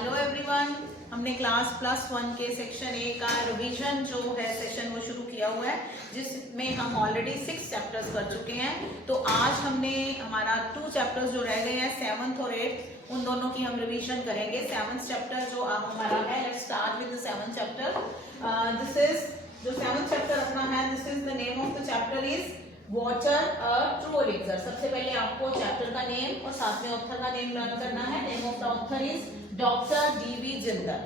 Hello everyone, हमने class +1 के section A का रिवीजन जो है सेशन वो शुरू किया हुआ है, जिसमें हम ऑलरेडी 6 चैप्टर्स कर चुके हैं। तो आज हमने हमारा 2 चैप्टर्स जो रह गए हैं 7th और 8th, उन दोनों की हम रिवीजन करेंगे। 7th चैप्टर जो हमारा है, let's start with the 7th chapter. This is जो 7th चैप्टर अपना है, this is the name of the chapter is water a true elixir. सबसे पहले आपको चैप्टर का नेम और साथ में ऑथर का नेम लर्न करना है। Name of the author is doctor DV Jindal.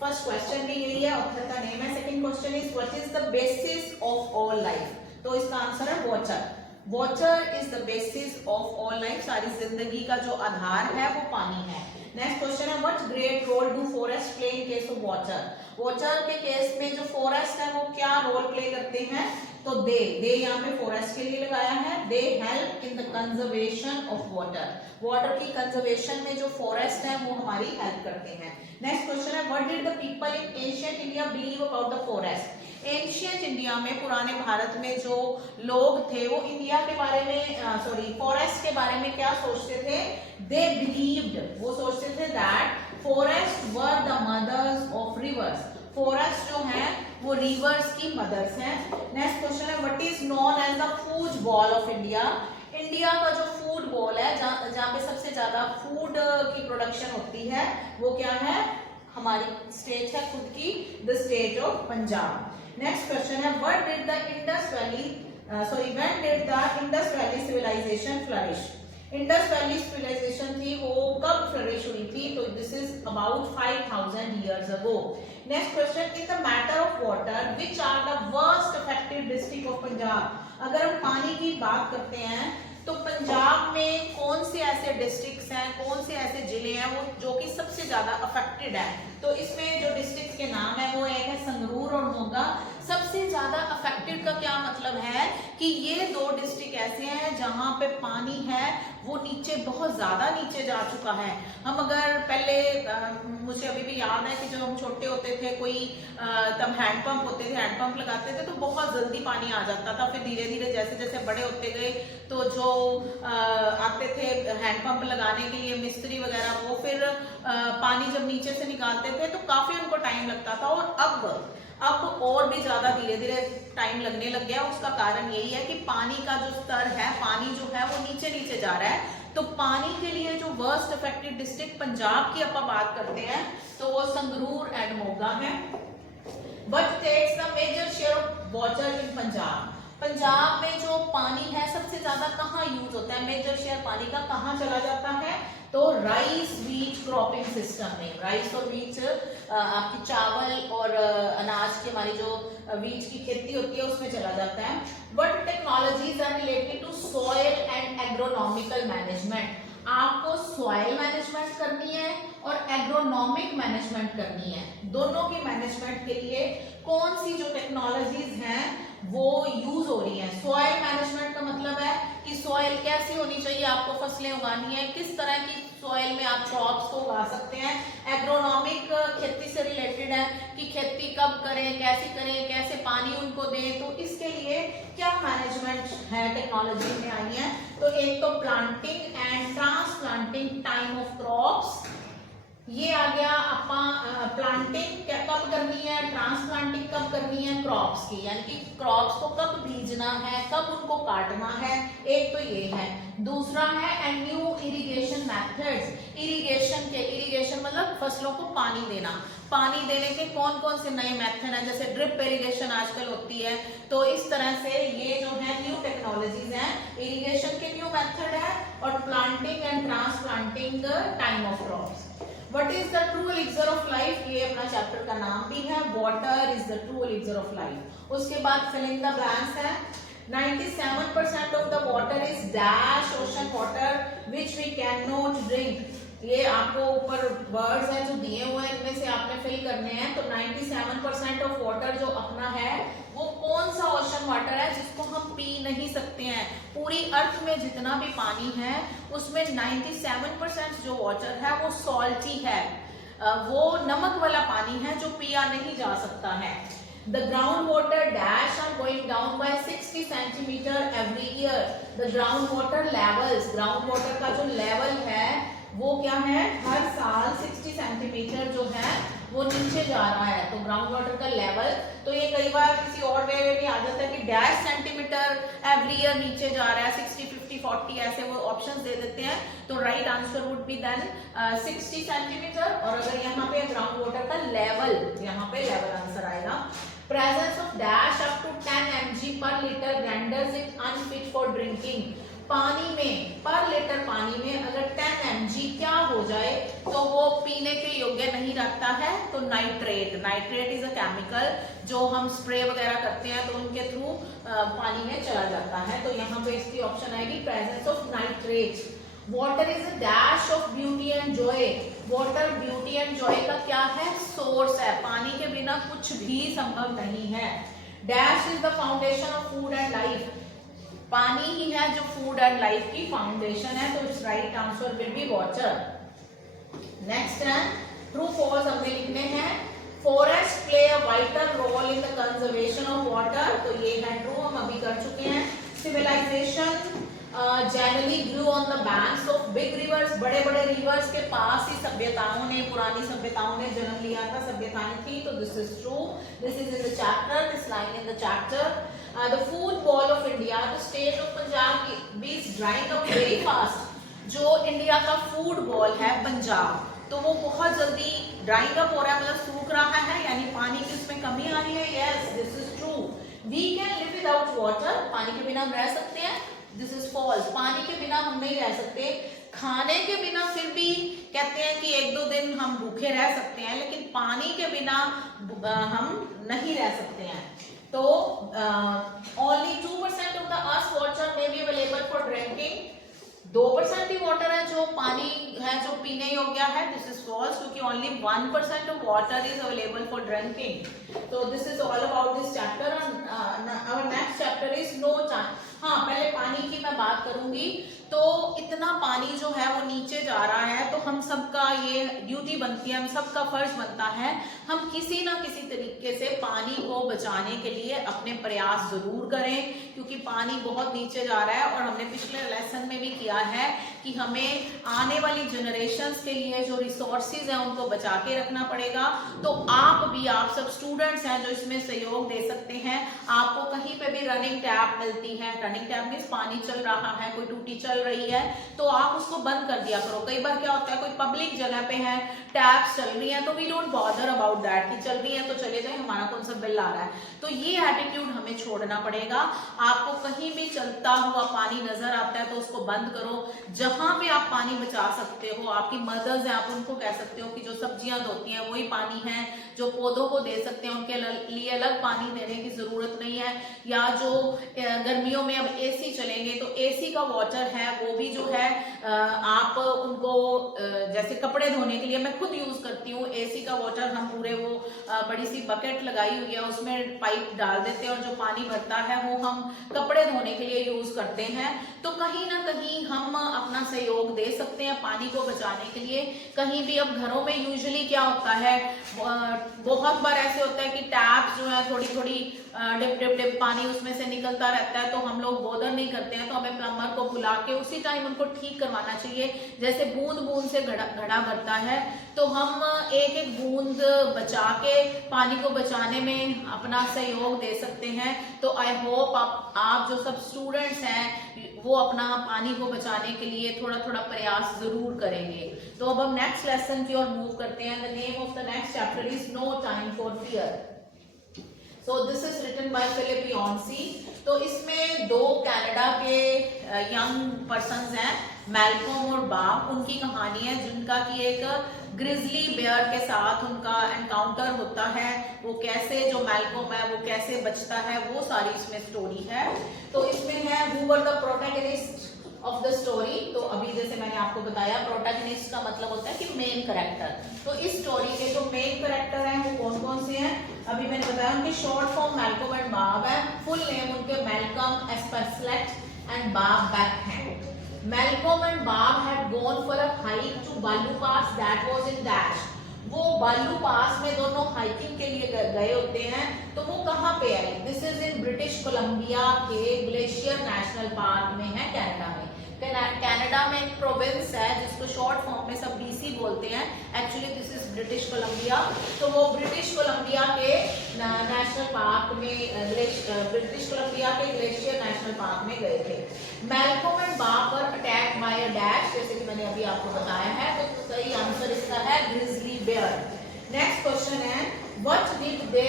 First question भी यही है, ऑथर का नेम है। Second question is what is the basis of all life. तो इसका आंसर है water. Water is the basis of all life. सारी जिंदगी का जो आधार है वो पानी है। नेक्स्ट क्वेश्चन है what great role do forest play in case of water. Water के केस में जो फॉरेस्ट है वो क्या रोल प्ले करते हैं? तो दे यहाँ पे फॉरेस्ट के लिए लगाया है। They help in the conservation of water. Water की कंजर्वेशन में जो फॉरेस्ट है वो हमारी हेल्प करते हैं। नेक्स्ट क्वेश्चन है what did the people in ancient India believe about the forest. Ancient India में, पुराने भारत में जो लोग थे वो इंडिया के बारे में फॉरेस्ट के बारे में क्या सोचते थे? दे बिलीव्ड, वो सोचते थे that forest were the mothers of rivers. Forest जो है वो रिवर्स की मदर्स हैं। नेक्स्ट क्वेश्चन है what is known as the food bowl of India. India का जो फूड बॉल है, जहाँ पे सबसे ज्यादा फूड की प्रोडक्शन होती है, वो क्या है? हमारी स्टेट है खुद की, the state of Punjab. Next question है what did the when did the Indus valley civilization flourish. Indus valley civilization थी वो कब फ्लरिश हुई थी? तो this is about 5000 years ago. Next question in the matter of water which are the worst affected district of Punjab. अगर हम पानी की बात करते हैं तो पंजाब में कौन से ऐसे डिस्ट्रिक्ट्स हैं, कौन से ऐसे जिले हैं वो जो कि सबसे ज्यादा अफेक्टेड है? तो इसमें जो डिस्ट्रिक्ट्स के नाम है वो एक है संगरूर और मोगा। सबसे ज्यादा अफेक्टेड का क्या मतलब है कि ये दो डिस्ट्रिक्ट ऐसे हैं जहां पे पानी है वो नीचे, बहुत ज्यादा नीचे जा चुका है। हम अगर पहले मुझे अभी भी याद है कि जब हम छोटे होते थे, कोई तब हैंडपंप होते थे, हैंडपंप लगाते थे तो बहुत जल्दी पानी आ जाता था। फिर धीरे धीरे जैसे जैसे बड़े होते गए तो जो आते थे हैंडपंप लगाने के लिए मिस्त्री वगैरह, वो फिर पानी जब नीचे से निकालते थे तो काफी उनको टाइम लगता था। और अब और भी ज्यादा धीरे धीरे टाइम लगने लग गया। उसका कारण यही है कि पानी का जो स्तर है, पानी जो है वो नीचे नीचे जा रहा है। तो पानी के लिए जो वर्स्ट अफेक्टेड डिस्ट्रिक्ट पंजाब की अपन बात करते हैं तो वो संगरूर एंड मोगा है। But takes the major share of water in Punjab. Punjab में जो पानी है सबसे ज्यादा कहाँ यूज होता है? मेजर शेयर पानी का कहाँ चला जाता है? तो राइस व्हीट क्रॉपिंग सिस्टम में। राइस और व्हीट, आपकी चावल और अनाज की हमारी जो व्हीट की खेती होती है उसमें चला जाता है। What technologies are related to soil and agronomical management. आपको सॉइल मैनेजमेंट करनी है और एग्रोनॉमिक मैनेजमेंट करनी है। दोनों की मैनेजमेंट के लिए कौन सी जो टेक्नोलॉजीज हैं वो यूज हो रही है? सॉइल मैनेजमेंट का मतलब है कि सॉइल कैसी होनी चाहिए, आपको फसलें उगानी है, किस तरह की सॉइल में आप क्रॉप्स को उगा सकते हैं। एग्रोनॉमिक खेती से रिलेटेड है कि खेती कब करें, कैसे पानी उनको दें। तो इसके लिए क्या मैनेजमेंट है, टेक्नोलॉजी में आई है? तो एक तो planting and transplanting time of crops, ये आ गया। प्लांटिंग कब करनी है, ट्रांसप्लांटिंग कब करनी है क्रॉप्स की, यानी कि क्रॉप्स को कब बीजना है, कब उनको काटना है। एक तो ये है। दूसरा है and new irrigation methods. Irrigation मतलब फसलों को पानी देना। पानी देने के कौन कौन से नए मेथड हैं? जैसे ड्रिप इरिगेशन आजकल होती है। तो इस तरह से ये जो है न्यू टेक्नोलॉजीज हैं। इरिगेशन के न्यू मेथड है और planting and transplanting time of crops. What is the true elixir of life? ये अपना चैप्टर का नाम भी है, water is the true elixir of life. उसके बाद fill in the blanks है। 97% of the water is dash ocean water which we cannot drink. ये आपको ऊपर वर्ड्स हैं जो दिए हुए हैं, इनमें से आपने फिल करने हैं। तो 97% ऑफ वाटर जो अपना है वो कौन सा ओशन वाटर है जिसको हम पी नहीं सकते हैं? पूरी अर्थ में जितना भी पानी है उसमें 97% जो वाटर है वो सॉल्टी है, वो नमक वाला पानी है जो पिया नहीं जा सकता है। The groundwater dash are going down by 60 centimeter every year. The groundwater levels, groundwater का जो लेवल है वो क्या है? हर साल 60 सेंटीमीटर जो है वो नीचे जा रहा है, तो ग्राउंड वाटर का लेवल, तो ये कई बार किसी और वे में भी आ जाता है कि डैश सेंटीमीटर एवरी ईयर नीचे जा रहा है, 60, 50, 40 ऐसे वो ऑप्शंस दे देते हैं। तो right answer would be then 60 centimetre. और अगर यहाँ पे ग्राउंड वाटर का लेवल, यहाँ पे लेवल आंसर आएगा। Presence of dash up to 10 mg per litre renders it unfit for drinking. पानी में, पर लीटर पानी में अगर 10 mg क्या हो जाए तो वो पीने के योग्य नहीं रखता है। तो nitrate, nitrate is a chemical जो हम स्प्रे वगैरह करते हैं तो उनके थ्रू पानी में चला जाता है। तो यहाँ पे इसकी ऑप्शन आएगी presence of nitrate. Water is a dash of beauty and Joy. Water beauty and Joy का क्या है? सोर्स है। पानी के बिना कुछ भी संभव नहीं है। Dash is the foundation of food and life. पानी ही है जो फूड एंड लाइफ की फाउंडेशन है। तो इस right answer will be water. Next है ट्रू फॉल्स हमने लिखने हैं। Forest play a vital role in the conservation of water. तो ये है ट्रू, हम अभी कर चुके हैं। Civilisation generally grew on the banks of big rivers. बड़े बड़े रिवर्स के पास ही सभ्यताओं ने, पुरानी सभ्यताओं ने जन्म लिया था, सभ्यताएं थी। तो this is true, this is in the chapter, this line in the chapter. The food bowl of India, the state of Punjab is drawing up very fast. जो इंडिया का फूड बॉल है पंजाब, तो वो बहुत जल्दी ड्राइंग अप हो रहा है, मतलब सूख रहा है, यानी पानी की उसमें कमी आ रही है। Yes, this is true. We can live without water. पानी के बिना हम रह सकते हैं। This is false. पानी के बिना हम नहीं रह सकते। खाने के बिना फिर भी कहते हैं कि 1-2 दिन हम भूखे रह सकते हैं, लेकिन पानी के बिना हम नहीं रह सकते हैं। तो only 2% of the earth water may be available for drinking. 2% ही वाटर है जो पानी है जो पीने योग्य है। दिस इज फॉल्स, क्योंकि only 1% of water is available for drinking. तो this is all about this chapter. Our next chapter is no time. हाँ, पहले पानी की मैं बात करूंगी। तो इतना पानी जो है वो नीचे जा रहा है, तो हम सबका ये ड्यूटी बनती है, हम सबका फर्ज बनता है, हम किसी ना किसी तरीके से पानी को बचाने के लिए अपने प्रयास जरूर करें, क्योंकि पानी बहुत नीचे जा रहा है। और हमने पिछले लेसन में भी किया है कि हमें आने वाली जनरेशन्स के लिए जो रिसोर्सेज हैं उनको बचा के रखना पड़ेगा। तो आप भी, आप सब स्टूडेंट्स हैं जो इसमें सहयोग दे सकते हैं। आपको कहीं पे भी रनिंग टैप मिलती है, रनिंग टैप मींस पानी चल रहा है, कोई टूटी चल रही है, तो आप उसको बंद कर दिया करो। कई बार क्या होता है, कोई पब्लिक जगह पे है, टैप्स चल रही है, तो we don't bother about that कि चल रही है तो चले जाए, हमारा कौन सा बिल आ रहा है। तो ये एटीट्यूड हमें छोड़ना पड़ेगा। आपको कहीं भी चलता हुआ पानी नजर आता है तो उसको बंद करो। जहां पे आप पानी बचा सकते हो, आपकी मदर्स हैं, आप उनको कह सकते हो कि जो सब्जियां धोती हैं वही पानी है, जो पौधों को दे सकते हैं उनके लिए अलग पानी देने की जरूरत नहीं है। या जो गर्मियों में अब एसी चलेंगे तो एसी का वाटर है वो भी जो है आप उनको जैसे कपड़े धोने के लिए मैं खुद यूज करती हूँ एसी का वाटर। हम पूरे वो बड़ी सी बकेट लगाई हुई है, उसमें पाइप डाल देते हैं और जो पानी भरता है वो हम कपड़े धोने के लिए यूज करते हैं। तो कहीं ना कहीं हम अपना सहयोग दे सकते हैं पानी को बचाने के लिए। कहीं भी अब घरों में यूजुअली क्या होता है, बहुत बार ऐसे होता है कि टैप जो है थोड़ी थोड़ी डिप डिप डिप पानी उसमें से निकलता रहता है, तो हम लोग बॉदर नहीं करते हैं। तो हमें प्लम्बर को बुला के उसी टाइम उनको ठीक करवाना चाहिए। जैसे बूंद बूंद से घड़ा भरता है, तो हम एक एक बूंद बचा के पानी को बचाने में अपना सहयोग दे सकते हैं। तो आई होप आप जो सब स्टूडेंट्स हैं वो अपना पानी को बचाने के लिए थोड़ा थोड़ा प्रयास जरूर करेंगे। तो अब हम नेक्स्ट लेसन की ओर मूव करते हैं। The name of the next chapter is no time for fear. So this is written by Philip Yancey। तो इसमें 2 कनाडा के यंग पर्सन्स हैं, मैल्कॉम और बॉब। उनकी कहानी है जिनका कि एक ग्रिजली बेयर के साथ उनका एनकाउंटर होता है। वो कैसे, जो मैल्कॉम है वो कैसे बचता है, वो सारी इसमें स्टोरी है। तो इसमें है who were the protagonist of the story. तो अभी जैसे मैंने आपको बताया प्रोटैगनिस्ट का मतलब होता है कि मेन कैरेक्टर। तो इस स्टोरी के जो मेन कैरेक्टर हैं वो कौन कौन से हैं, अभी मैंने बताया। उनके short form Malcolm and Bob है, फुल नेम उनके मैल्कॉम एस्पेसलेट एंड बॉब बैकहैंड। Malcolm and Bob had gone for a hike to बालू pass that was in dash. वो बालू पास में दोनों हाइकिंग के लिए गए होते हैं। तो वो कहाँ पे है, this is in British Columbia के ग्लेशियर नेशनल पार्क में है, कनाडा में। कनाडा में एक प्रोविंस है जिसको शॉर्ट फॉर्म में सब BC बोलते हैं, actually this is British Columbia. तो वो ब्रिटिश कोलंबिया के नेशनल पार्क में ब्रिटिश कोलंबिया के ग्लेशियर नेशनल पार्क में गए थे। मैल्कम एंड बाब वर अटैक्ड बाय अ डैश, जैसे कि मैंने अभी आपको बताया है, तो सही आंसर इसका है ग्रिजली बेयर। नेक्स्ट क्वेश्चन है what did they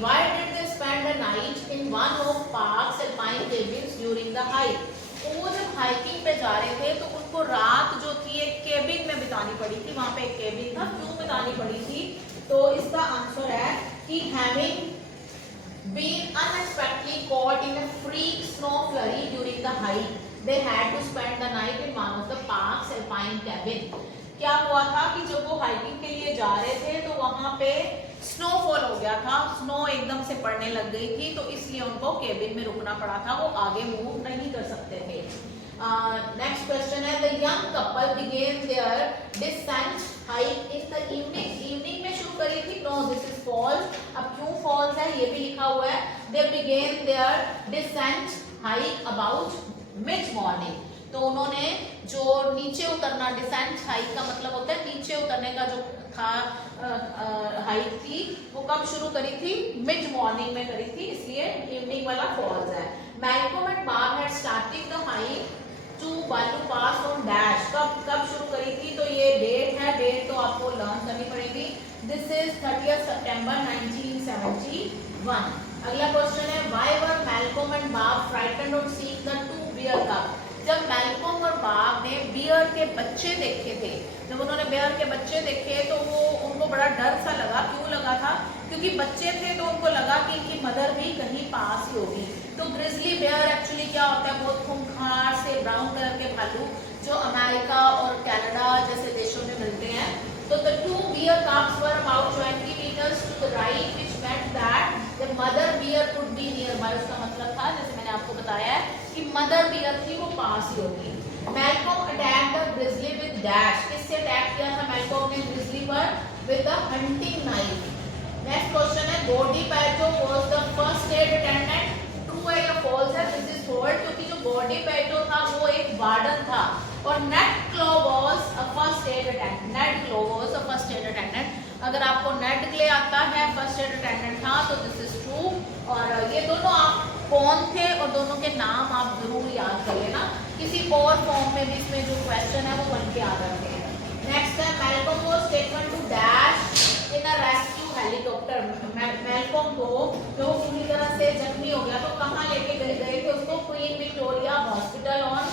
why did they spend the night in one of parks and pine cabins during the hike. तो वो जब हाइकिंग पे जा रहे थे तो उनको रात जो थी एक केबिन में बितानी पड़ी थी, वहां पे एक केबिन था, क्यों बितानी पड़ी थी? तो इसका आंसर है कि having been unexpectedly caught in a freak snow flurry during the hike they had to spend the night in one of the park's alpine cabin. क्या हुआ था कि जब वो हाइकिंग के लिए जा रहे थे तो वहां पे स्नोफॉल हो गया था, स्नो एकदम से पड़ने लग गई थी, तो इसलिए उनको केबिन में रुकना पड़ा था, वो आगे मूव नहीं कर सकते थे। नेक्स्ट क्वेश्चन है the young couple began their descent hike in the evening. Evening में शुरू करी थी, नो दिस इज फॉल्स। अब क्यों फॉल्स है ये भी लिखा हुआ है। They begin their descent hike about mid morning. तो उन्होंने जो नीचे उतरना, डिसेंट हाइक का मतलब होता है नीचे उतरने का जो था हाइक थी, वो कब शुरू करी थी? मिड मॉर्निंग में करी थी, इसलिए इवनिंग वाला फॉल्स है। Malcolm and Bob had started the hike to बालू पास ऑन डैश। कब शुरू करी थी? तो ये डेट है, डेट तो आपको लर्न करनी पड़ेगी। दिस इज 30 सितंबर 1971। अगला क्वेश्चन है why were Malcolm and Bob frightened on seeing the two bear cub. जब मैल्कम और बाब ने बियर के बच्चे देखे थे, जब उन्होंने बियर के बच्चे देखे तो वो उनको बड़ा डर सा लगा। क्यों लगा था? क्योंकि बच्चे थे तो उनको लगा कि इनकी मदर भी कहीं पास ही होगी। तो ग्रिजली बेयर एक्चुअली क्या होता है? बहुत खूंखार से ब्राउन कलर के भालू जो अमेरिका और कनाडा जैसे देशों में मिलते हैं। तो the two bear cubs were about 20 meters to the right, which meant that the mother bear could be nearby। उसका मतलब था, जैसे मैंने आपको बताया है, कि मदर बियर थी वो पास ही होगी। Malcolm attacked the grizzly with dash. किससे अटैक किया था मैल्कम ने ग्रिजली पर? With the hunting knife. Next question है गॉडी पैटो was the first aid attendant. True है या फॉल्स है? दिस इज फॉल्स, क्योंकि जो गॉडी पैटो था वो एक वार्डन था और Ned Clo was a first aid attendant. Ned Clo was a first aid attendant. अगर आपको नेड क्ले आता है फर्स्ट एड अटेंडेंट था, तो दिस इज ट्रू। और ये दोनों आप कौन थे और दोनों के नाम आप जरूर याद कर लेना, किसी और फॉर्म में भी इसमें जो क्वेश्चन है वो बन के आ जाते हैं। नेक्स्ट है Malcolm was taken to dash in a rescue helicopter. Malcolm को जो पूरी तरह से जख्मी हो गया तो कहाँ लेके गए थे उसको? क्वीन विक्टोरिया हॉस्पिटल ऑन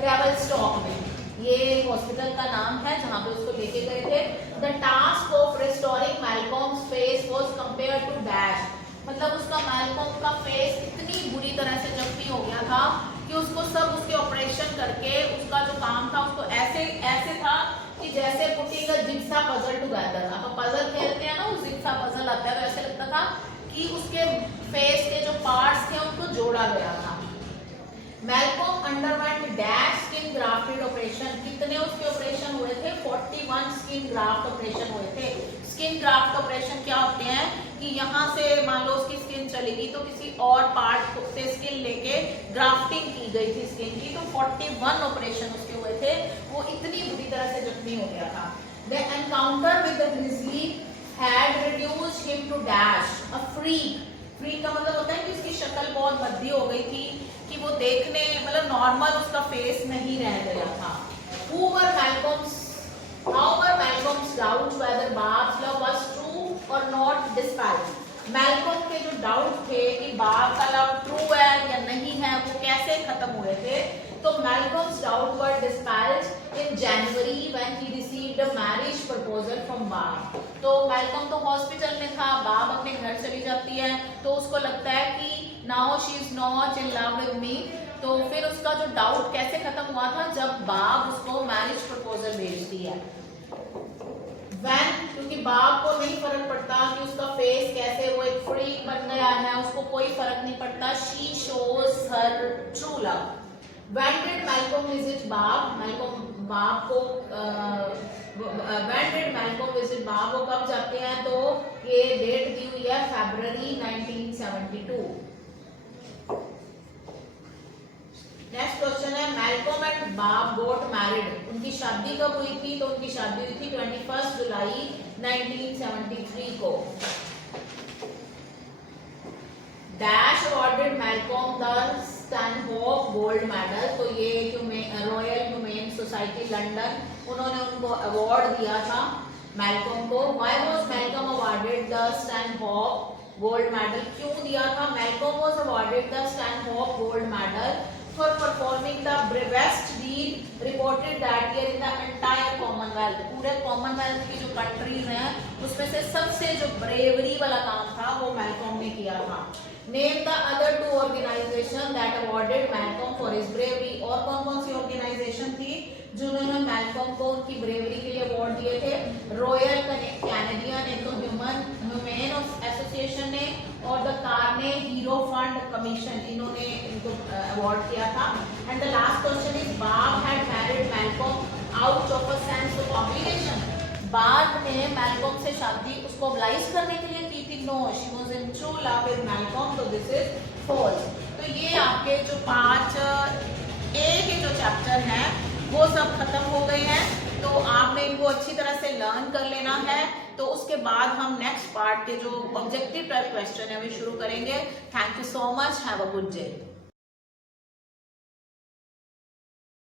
रेवलस्टॉक में। ये हॉस्पिटल का नाम है जहाँ पे उसको लेके गए थे। The task of restoring Malcolm's face was compared to dash. मतलब उसका मैल्कम का फेस इतनी बुरी तरह से जख्मी हो गया था कि उसको सब उसके ऑपरेशन करके उसका जो काम था उसको ऐसे था कि जैसे putting a jigsaw puzzle together. आप पजल खेलते हैं ना, उस जिग्सा पजल आता है, तो ऐसे लगता था कि उसके फेस के जो पार्ट्स थे उनको जोड़ा गया था। Malcolm underwent dash skin grafted operation. कितने उसके ऑपरेशन हुए थे? 41 स्किन ग्राफ्ट ऑपरेशन हुए थे। स्किन ग्राफ्ट ऑपरेशन क्या होते हैं कि यहाँ से मान लो उसकी स्किन चलेगी तो किसी और पार्ट से स्किन लेके ग्राफ्टिंग की गई थी स्किन की। तो 41 ऑपरेशन उसके हुए थे, वो इतनी बुरी तरह से जख्मी हो गया था। The encounter with the grizzly had reduced him to dash a freak. Freak का मतलब होता है कि उसकी शक्ल बहुत भद्दी हो गई थी, कि वो देखने मतलब नॉर्मल उसका फेस नहीं रह गया था। Who were Malcolm's? How were Malcolm's doubts whether Bob's love was true or not dispelled? Malcolm के जो डाउट थे कि बाब का लव ट्रू है या नहीं है, वो कैसे खत्म हुए थे? तो Malcolm's doubt were dispelled in January when he received a marriage proposal from Bob. तो मैल्कम तो हॉस्पिटल में था, बाब अपने घर चली जाती है, तो उसको लगता है कि now she is not in love with me. तो फिर उसका जो डाउट कैसे खत्म हुआ था? जब बाब उसको मैरिज प्रपोजल भेजती है। When, क्योंकि बाब को नहीं फर्क पड़ता कि उसका फेस कैसे, वो एक फ्रीक बन गया है, उसको कोई फर्क नहीं पड़ता। She shows her true love. When did Malcolm visit Bob? Malcolm बाब को when did Malcolm visit बाब को कब जाते हैं? तो ये डेट दी हुई है फरवरी 1972। नेक्स्ट क्वेश्चन है मैल्कॉम एंड बाब गॉट मैरिड, उनकी शादी कब हुई थी? तो उनकी शादी हुई थी 21 जुलाई 1973 को। Dash awarded Malcolm the Stanhope gold medal, तो ये रॉयल ह्यूमेन सोसाइटी लंदन, उन्होंने उनको अवार्ड दिया था मैल्कॉम को। Why was Malcolm awarded the Stanhope gold medal, क्यों दिया था? Malcolm was awarded the Stanhope gold medal for performing the best deed reported that year in the entire Commonwealth, पूरे Commonwealth की जो कंट्रीज हैं उसमें से सबसे जो ब्रेवरी वाला काम था वो मैल्कॉम ने किया था। Name the other two organization that awarded Malcolm for his bravery, और कौन कौन सी ऑर्गेनाइजेशन थी जिन्होंने मैल्कॉम को उनकी ब्रेवरी के लिए अवार्ड दिए थे? रॉयल कैनेडियन ह्यूमेन एसोसिएशन ने और the Carnegie hero fund commission, इन्होंने इनको अवार्ड किया था। And the last question is Bob had married Malcolm out of a sense of obligation, Bob ने मैल्कॉम से शादी उसको ऑब्लाइज करने के लिए की थी? No, she was in true love with Malcolm, तो दिस इज फॉल्स। तो ये आपके जो 5A के जो चैप्टर हैं वो सब खत्म हो गए हैं, तो आपने इनको अच्छी तरह से लर्न कर लेना है। तो उसके बाद हम नेक्स्ट पार्ट के जो ऑब्जेक्टिव टाइप क्वेश्चन है वो शुरू करेंगे। Thank you so much, have a good day.